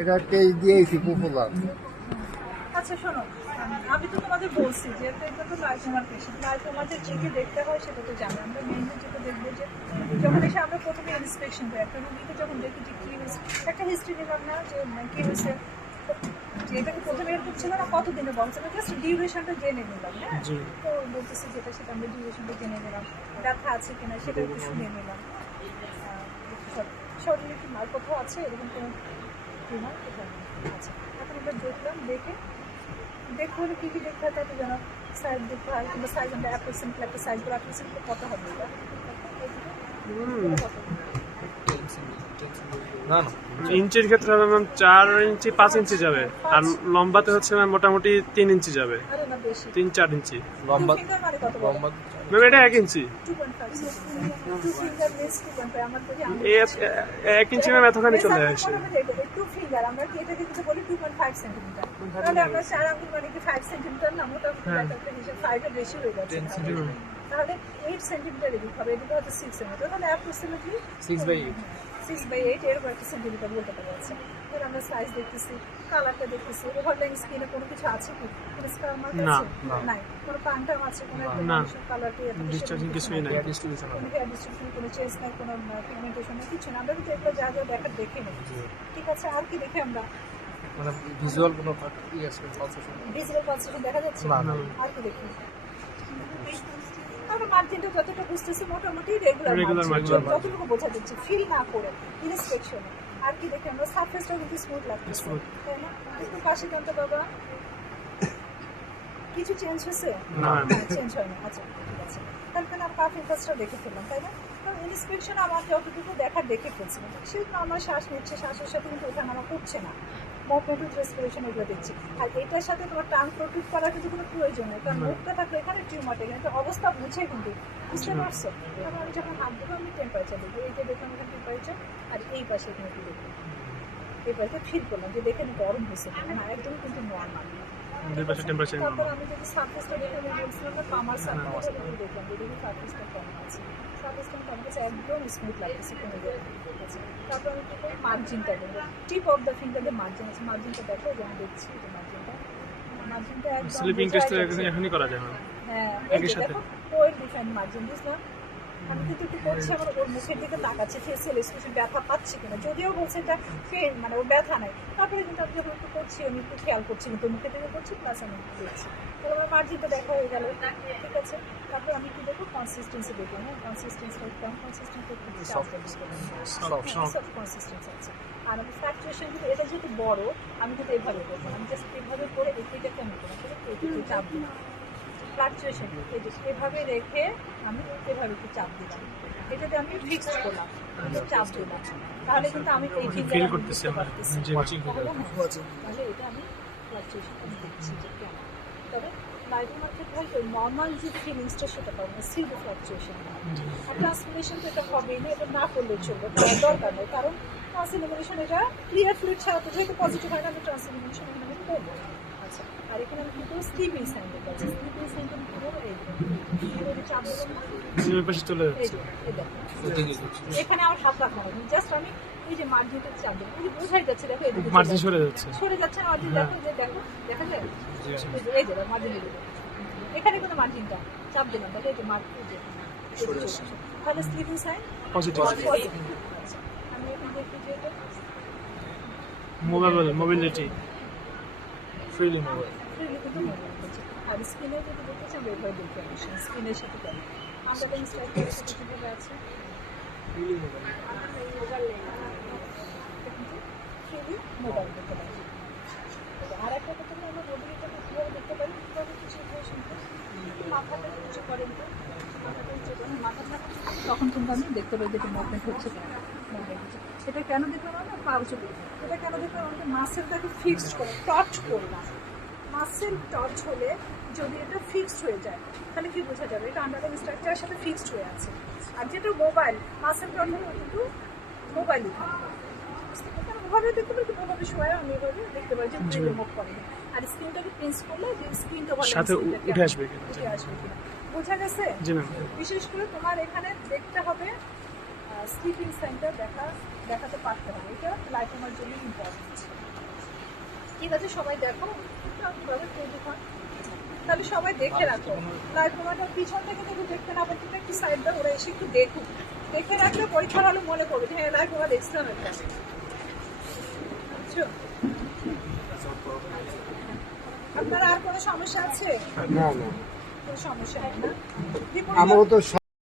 এটা তেজ দিয়েছি পপুলার। আচ্ছা শোনো, আমি তো তোমাদের বলছি যে এটা তো লাইকোমার পেশেন্ট, লাইকোমাতে চেকে দেখতে হয় সেটা তো জানি। আমরা মেইনলি যেটা দেখবো যে যখন এসে আমরা প্রথমে ইন্সপেকশন করি, একটা রুগীকে যখন দেখি যে কী হয়েছে, একটা হিস্ট্রি নিলাম না যে কী হয়েছে, যে এটাকে প্রথমে এরকম ছিল না, কতদিনে বলছে না, জাস্ট ডিউরেশনটা জেনে নিলাম। হ্যাঁ, তো বলতেছি যেটা সেটা আমরা ডিউরেশনটা জেনে নিলাম, ব্যথা আছে কিনা সেটা একটু শুনে নিলাম, শরীরে কি মার কোথাও আছে এরকম কোনো টিউমার কোথাও আছে। এখন আমরা দেখলাম, দেখতে হলে কী কী দেখতে হয় তাকে যেন সাইজ দেখতে হয়, কিংবা সাইজ আমরা অ্যাপ্রক্সিমেটলি একটা সাইজ করে অ্যাপ্রক্সিমেটলি কত হবে এটা ইঞ্চির ক্ষেত্রে হবে ম্যাম 4 ইঞ্চি 5 ইঞ্চি যাবে, আর লম্বাতে হচ্ছে ম্যাম মোটামুটি 3 ইঞ্চি যাবে, 3-4 ইঞ্চি। লম্বা ম্যাম এটা 1 ইঞ্চি, 1 ইঞ্চি ম্যাম এতখানি চলে আসে। আমরা কি এটাকে কিছু বলি 2.5 সেন্টিমিটার, তাহলে আমরা 4 আঙ্গুল মানে কি 5 সেন্টিমিটার না, মোটামুটি একটা হিসাব 5 এর বেশি হয়ে যাচ্ছে, তাহলে 8 সেন্টিমিটার এদিকে হবে, এদিকে হচ্ছে 6 সেন্টিমিটার, তাহলে অ্যাপ্রক্সিমেটলি 6/8 এরকম একটা সেন্টিমিটার বলতে পারা যাচ্ছে। তাহলে আমরা সাইজ দেখতেছি, কালারটা দেখতেছি, ওভারলাইন স্কিনে কোনো কিছু আছে কি, কোনো স্কার মার্ক আছে নাই, কোনো পাংটাম আছে, কোনো কালারটি ডিসচার্জিং কিছুই নাই, কোনো হেয়ার ডিস্ট্রিবিউশন, কোনো চেঞ্জ নাই, কোনো পিগমেন্টেশন নেই, কিছু না। আমরা কিন্তু এগুলো যা যা দেখার দেখে নেই, ঠিক আছে। আর কি দেখে আমরা মানে ভিজুয়াল কোনো ভিজুয়াল পালসেশন দেখা যাচ্ছে, আর কি দেখি আমরা মার্জিনটা যতটা বুঝতেছি মোটামুটি রেগুলার মার্জিন, যতটুকু বোঝা যাচ্ছে ফিল না করে ইনস্পেকশনে। আর কি দেখে আমরা সারফেসটা কিন্তু স্মুথ লাগতেছে, তাই না? একটু পাশে টানতে বাবা, কিছু চেঞ্জ হয়েছে না, চেঞ্জ হয়নি, আচ্ছা ঠিক আছে। তারপরে আমরা কাফ ইনফাসটা দেখে ফেললাম, তাই না? কারণ ইন্সপেকশন আমার যতটুকু দেখার দেখে ফেলছি, সেরকম আমার শ্বাস নিচ্ছে, শ্বাসের সাথে কিন্তু ওঠানামা করছে না, মুভমেন্ট উইথ রেসপিরেশন এগুলো দেখছি। আর এটার সাথে তোমার টাং প্রোটেক্ট করার কিন্তু কোনো প্রয়োজন নেই, কারণ মুখটা থাকলে এখানে টিউমারটা, এখানে অবস্থা বুঝে কিন্তু, বুঝতে পারছো? কারণ আমি যখন হাত দেবো আমি টেম্পারেচার দেখবো, এই যে দেখলাম এখানে টেম্পারেচার, আর এই পাশে এখানে একটু দেখবো, এই পাশে ফিল করলাম যে দেখে গরম হয়েছে না, একদম কিন্তু নর্মাল। তারপর আমি যদি সারফেসটা দেখে আমি বলছিলাম না, পামার সারফেস দেখলাম যে দেখি সারফেসটা কেমন আছে, সারফেসটা কেমন আছে, একদম স্মুথ লাগতেছে কোনো ঠিক আছে। তারপর আমি কী করি, মার্জিনটা দেখবো, টিপ অফ দ্য ফিঙ্গার যে মার্জিন আছে, মার্জিনটা দেখো, যেমন দেখছি যে মার্জিনটা একদম স্লিপিং টেস্ট এখনই করা যায়। হ্যাঁ, একই সাথে ওয়েল ডিফাইন্ড মার্জিন, বুঝলাম। আমি কিন্তু একটু করছি, আমার ওর মুখের দিকে তাকাচ্ছি, ফেসিয়াল এক্সপ্রেশন ব্যথা পাচ্ছি কিনা, যদিও বলছে এটা ফেল মানে ওর ব্যথা নাই, তারপরে কিন্তু আমি যখন একটু করছি আমি একটু খেয়াল করছি, কিন্তু মুখের দিকে করছি প্লাস আমি একটু দেখছি, তাহলে আমার মার্জিনটা দেখা হয়ে গেল, ঠিক আছে। তারপর আমি কি দেখবো, কনসিস্টেন্সি দেখবো, হ্যাঁ কনসিস্টেন্সি কম, কনসিস্টেন্সি সব কনসিস্টেন্সি আছে। আর আমি ফ্ল্যাকচুয়েশন কিন্তু এটা যেহেতু বড়, আমি কিন্তু এভাবে করবো, আমি জাস্ট এভাবে করে এটাকে আমি করবো, এইটুকু চাপ দিই, ফ্লাকচুয়েশন এভাবে রেখে আমি এভাবে একটু চাপ দিলাম, এটাতে আমি ফিক্সড করলাম, চাপ দিলাম, তাহলে কিন্তু আমি এই ফিল করতেছি, তাহলে এটা আমি ফ্লাকচুয়েশন দেখছি যে কেমন। তবে লাইকোমার ক্ষেত্রে হয়তো নর্মাল যে ফিলিংসটা সেটা পাবো না, সিল ফ্লাকচুয়েশন আর ট্রান্সফরমেশন তো এটা হবেই না, এটা না করলে চলবে, দরকার নেই, কারণ ট্রান্সফরমেশন এটা ক্লিয়ার ফ্লুইড ছাড়া তো যেহেতু পজিটিভ হয় না, আমি ট্রান্সফরমেশন এখানে আমি করবো। আচ্ছা, আর এখানে আমি কিন্তু স্লিপিং সাইন দেখতে পাচ্ছি, স্লিপিং সাইনটা আমি পুরো এই চাপ দেবো না, চলে যাচ্ছে, এখানে আমার হাত রাখা হবে, জাস্ট আমি এই যে মার্জিনটা চাপ দেবো, এই যে বোঝাই যাচ্ছে, দেখো এদিকে মার্জিন সরে যাচ্ছে মার্জিন, দেখো যে দেখো দেখা যায়, এই যে মার্জিন, এখানে কোনো মার্জিনটা চাপ দিলাম, দেখো এই যে মার্জিন, তাহলে স্লিপিং সাইন পজিটিভ। আচ্ছা, আমি এখন দেখি যে এটা মোবিলিটি ফ্রিলি মোবাইল, আর স্কিনে যদি দেখতে চান এভাবে দেখতে হবে, স্কিনের সাথে কেন আমরা তো যেভাবে আছে ফ্রিলি মোবাইল দেখতে পারি। আর একটা কথা হলো আমরা মোবিলিটিটা কীভাবে দেখতে পারি, কীভাবে কিছু মাথাটা কিছু করেন, তো মাথাটা উঁচু করেন, মাথাটা তখন কিন্তু আমি দেখতে পাই যেটা মুভমেন্ট হচ্ছে, সেটা কেন দেখলাম না, পা উঁচু করি, এটা কেন দেখলাম, আমাদের মাসেলটাকে ফিক্সড করে টচ করলাম, মাসেল টচ হলে যদি এটা ফিক্সড হয়ে যায় তাহলে কি বোঝা যাবে, এটা আন্ডারলাইন স্ট্রাকচারের সাথে ফিক্সড হয়ে আছে। আর যেটা মোবাইল মাসেল টচ হলে কিন্তু মোবাইলই থাকবে, ওভাবে দেখতে পাই, ওভাবে শোয়া আমি এভাবে দেখতে পাই যে ব্রেন মুভ করে, আর স্ক্রিনটাকে প্রিন্স করলে যে স্ক্রিনটা সাথে উঠে আসবে কিনা, বোঝা গেছে? বিশেষ করে তোমার এখানে দেখতে হবে স্লিপিং সাইনটা দেখাতে পারতে হবে, এটা লাইকোমার জন্য ইম্পর্টেন্ট। ঠিক আছে, সবাই দেখো, তৈরি হন। তাহলে সবাই দেখে রাখো, লাইফোমাটা পিছন থেকে যদি দেখতে না পারতো একটু সাইড দাও, ওরা এসে একটু দেখুক, দেখে রাখলে পরীক্ষার হলে মনে করবে যে হ্যাঁ লাইফোমা দেখছিলাম একটা। বুঝছো? আপনার আর কোনো সমস্যা আছে? না না কোনো সমস্যা নেই না? আমারও তো